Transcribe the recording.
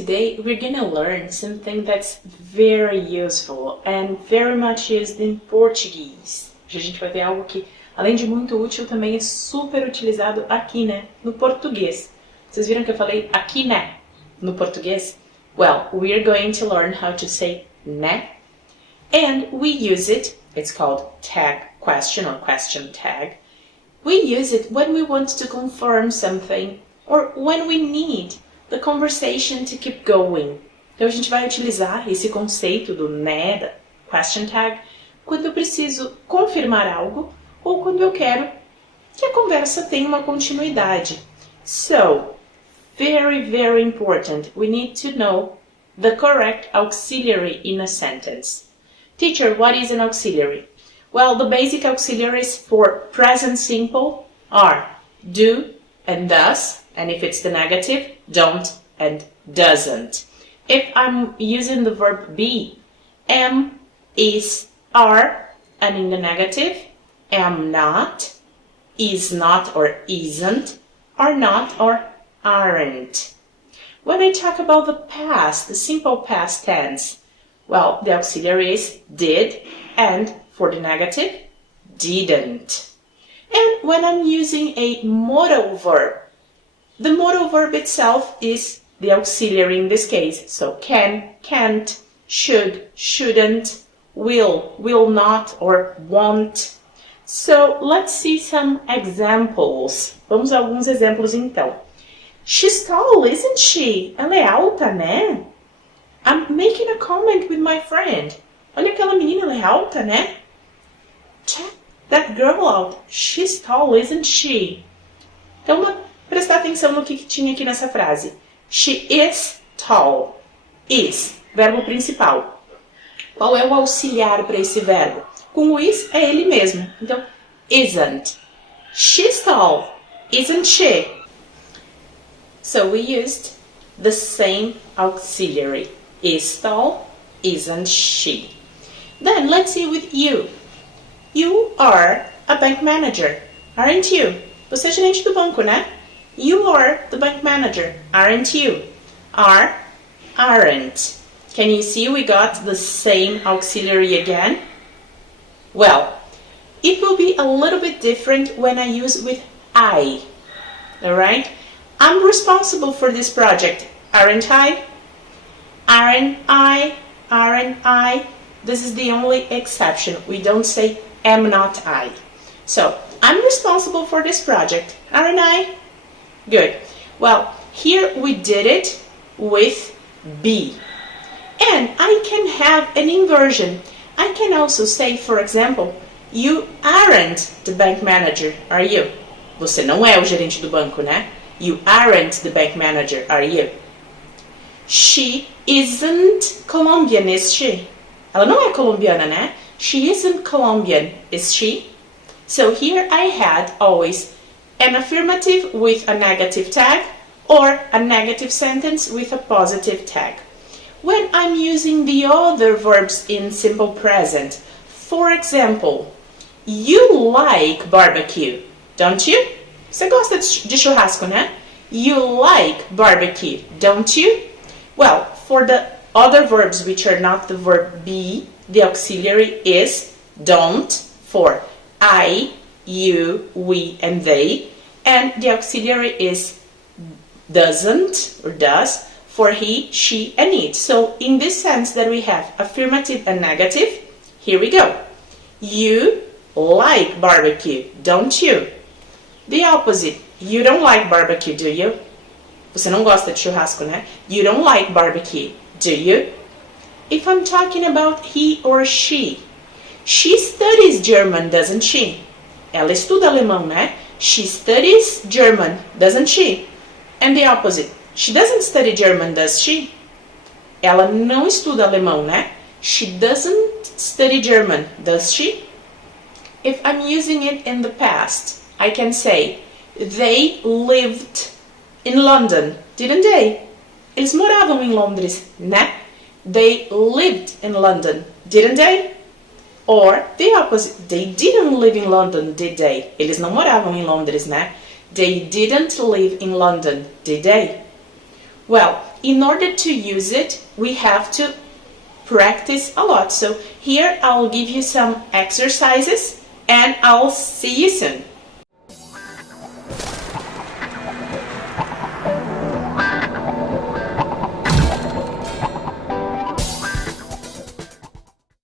Today we're gonna learn something that's very useful and very much used in Portuguese. Hoje a gente vai ver algo que, além de muito útil, também é super utilizado aqui, né, no português. Vocês viram que eu falei aqui, né, no português? Well, we're going to learn how to say né, and we use it, it's called tag question or question tag. We use it when we want to confirm something or when we need the conversation to keep going. Então a gente vai utilizar esse conceito do né, da question tag, quando eu preciso confirmar algo ou quando eu quero que a conversa tenha uma continuidade. So, very, very important. We need to know the correct auxiliary in a sentence. Teacher, what is an auxiliary? Well, the basic auxiliaries for present simple are do and does, and if it's the negative, don't and doesn't. If I'm using the verb be, am, is, are, and in the negative, am not, is not or isn't, are not or aren't. When I talk about the past, the simple past tense, well, the auxiliary is did, and for the negative, didn't. And when I'm using a modal verb, the modal verb itself is the auxiliary in this case. So can, can't, should, shouldn't, will not, or won't. So let's see some examples. Vamos a alguns exemplos então. She's tall, isn't she? Ela é alta, né? I'm making a comment with my friend. Olha aquela menina, ela é alta, né? Check that girl out. She's tall, isn't she? Então, vamos prestar atenção no que tinha aqui nessa frase. She is tall. Is, verbo principal. Qual é o auxiliar para esse verbo? Com o is é ele mesmo. Então, isn't. She's tall, isn't she? So we used the same auxiliary. Is tall, isn't she? Then let's see with you. You are a bank manager, aren't you? Você é gerente do banco, né? You are the bank manager, aren't you? Are, aren't. Can you see we got the same auxiliary again? Well, it will be a little bit different when I use with I. Alright? I'm responsible for this project, aren't I? Aren't I? Aren't I? This is the only exception. We don't say am not I. So, I'm responsible for this project, aren't I? Good. Well, here we did it with be. And I can have an inversion. I can also say, for example, you aren't the bank manager, are you? Você não é o gerente do banco, né? You aren't the bank manager, are you? She isn't Colombian, is she? Ela não é colombiana, né? She isn't Colombian, is she? So here I had always an affirmative with a negative tag or a negative sentence with a positive tag. When I'm using the other verbs in simple present, for example, you like barbecue, don't you? Você gosta de churrasco, né? You like barbecue, don't you? Well, for the other verbs which are not the verb be, the auxiliary is don't for I, you, we, and they. And the auxiliary is doesn't or does for he, she, and it. So in this sense that we have affirmative and negative, here we go. You like barbecue, don't you? The opposite. You don't like barbecue, do you? Você não gosta de churrasco, né? You don't like barbecue, do you? If I'm talking about he or she studies German, doesn't she? Ela estuda alemão, né? She studies German, doesn't she? And the opposite. She doesn't study German, does she? Ela não estuda alemão, né? She doesn't study German, does she? If I'm using it in the past, I can say, they lived in London, didn't they? Eles moravam em Londres, né? They lived in London, didn't they? Or the opposite, they didn't live in London, did they? Eles não moravam em Londres, né? They didn't live in London, did they? Well, in order to use it, we have to practice a lot. So here I will give you some exercises and I'll see you soon.